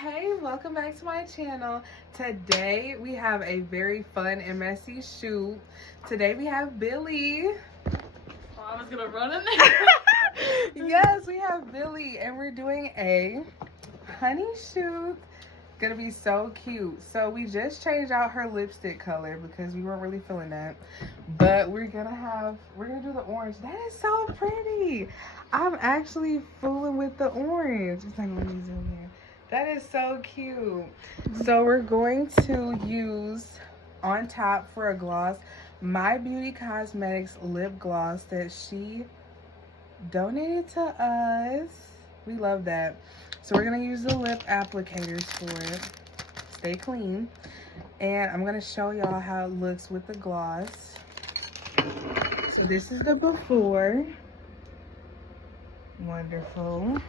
Hey, welcome back to my channel. Today we have a very fun and messy shoot. Today we have Billy. Oh, I was gonna run in there. Yes, we have Billy and we're doing a honey shoot. Gonna be so cute. So we just changed out her lipstick color because we weren't really feeling that. But we're gonna do the orange. That is so pretty. I'm actually fooling with the orange. It's like, let me zoom in. That is so cute. So we're going to use on top for a gloss My Beauty Cosmetics lip gloss that she donated to us. We love that. So we're gonna use the lip applicators for it. Stay clean. And I'm gonna show y'all how it looks with the gloss. So this is the before. Wonderful.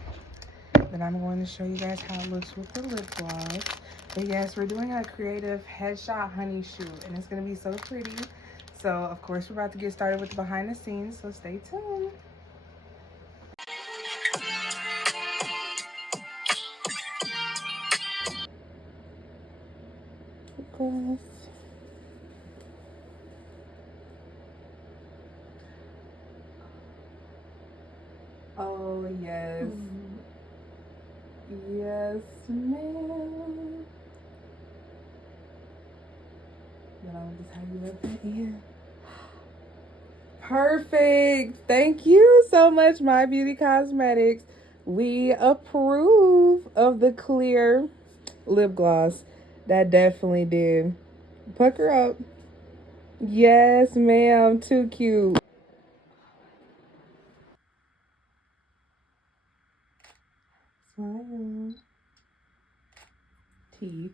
Then I'm going to show you guys how it looks with the lip gloss. But yes, we're doing a creative headshot honey shoot and it's gonna be so pretty. So of course we're about to get started with the behind the scenes, so stay tuned. Gloss. Oh yes. Yes, ma'am. Then I'll just have you up in here. Perfect. Thank you so much, My Beauty Cosmetics. We approve of the clear lip gloss. That definitely did. Pucker up. Yes, ma'am. Too cute. Smile. Teeth.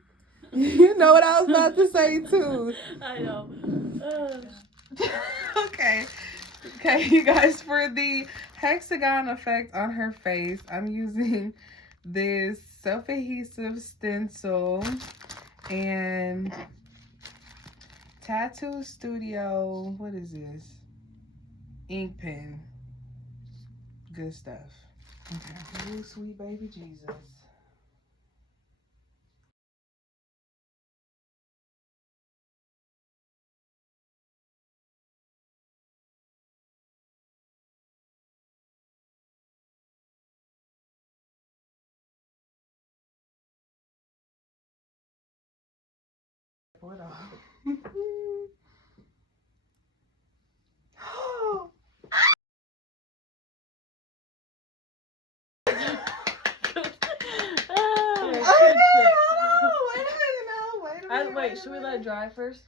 You know what I was about to say too. I know. Okay, you guys, for the hexagon effect on her face, I'm using this self-adhesive stencil and Tattoo Studio, what is this? Ink pen. Good stuff. Okay. Ooh, sweet baby Jesus. What off? Wait, should we let it dry first?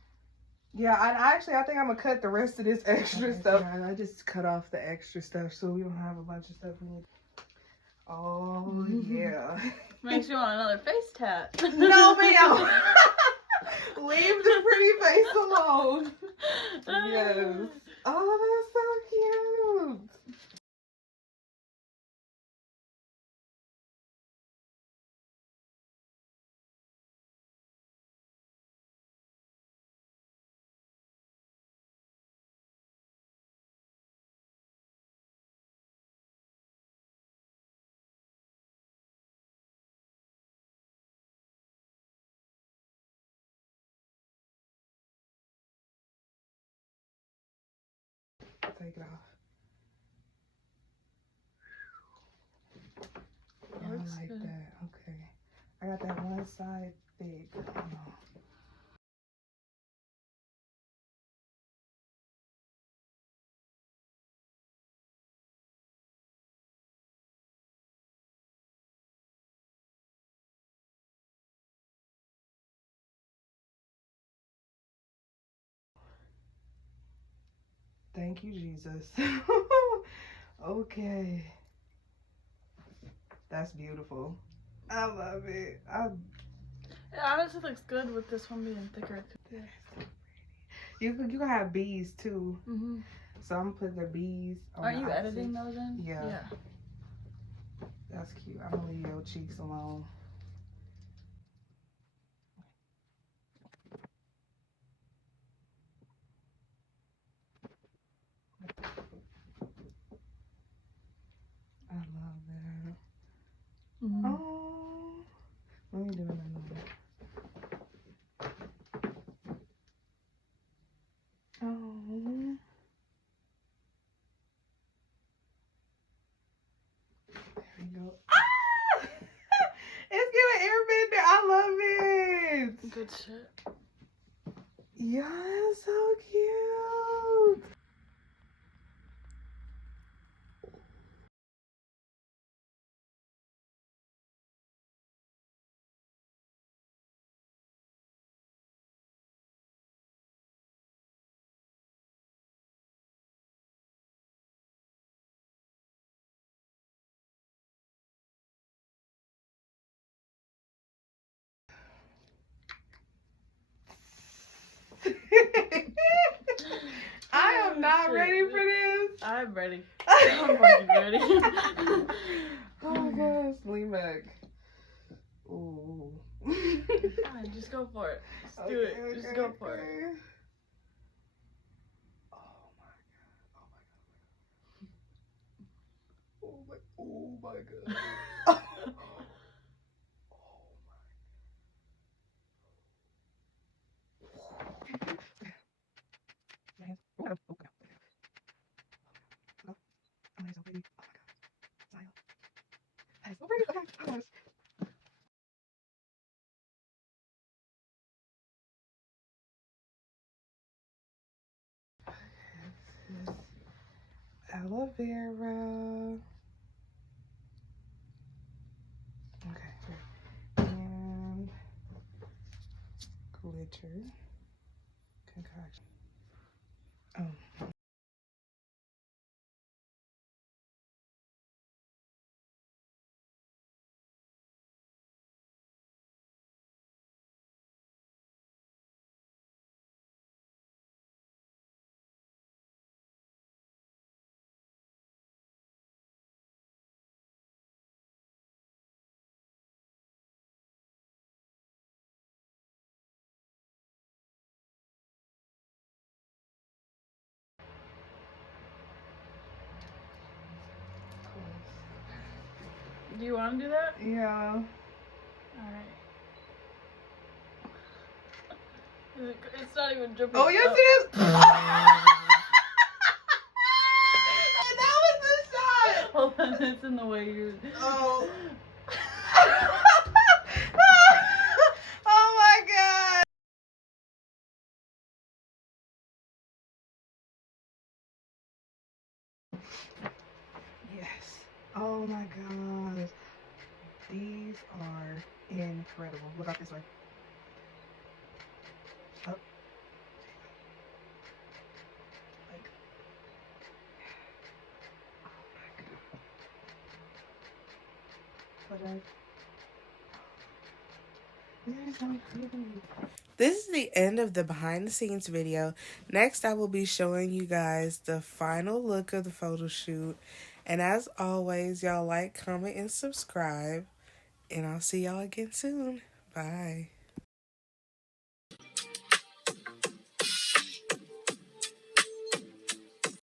Yeah, I think I'm gonna cut the rest of this extra stuff. Yeah, I just cut off the extra stuff so we don't have a bunch of stuff we need. Oh yeah. Makes you want another face tat. No, ma'am. Leave the pretty face alone. Yes. Oh, that's so cute. Take it off. Yeah, I like that. Okay. I got that one side thick. Oh. Thank you, Jesus. Okay. That's beautiful. I love it. It honestly looks good with this one being thicker. You can have bees too. Mm-hmm. So I'm gonna put the bees on. Are you editing those in? Yeah. That's cute. I'm gonna leave your cheeks alone. I love that. Mm-hmm. Oh, me do another one. Oh. There we go. Ah! It's giving airbender. I love it. Good shit. Yeah, it's so cute. I am not ready for this. I'm ready. I'm fucking ready. Oh my gosh, lean back. Ooh. Fine, just go for it. Just do it. Just go for it. Oh my god. Oh my god. Aloe vera. Okay, and glitter concoction. Oh. Do you want to do that? Yeah. Alright. It's not even dripping. Oh, yes, up. it is. That was the shot. Hold on, it's in the way you're. Oh. Oh my god. Yes. Oh my god. These are incredible. Look out this way. Up. Like. Oh my god. This is the end of the behind the scenes video. Next, I will be showing you guys the final look of the photo shoot. And as always, y'all like, comment, and subscribe. And I'll see y'all again soon. Bye.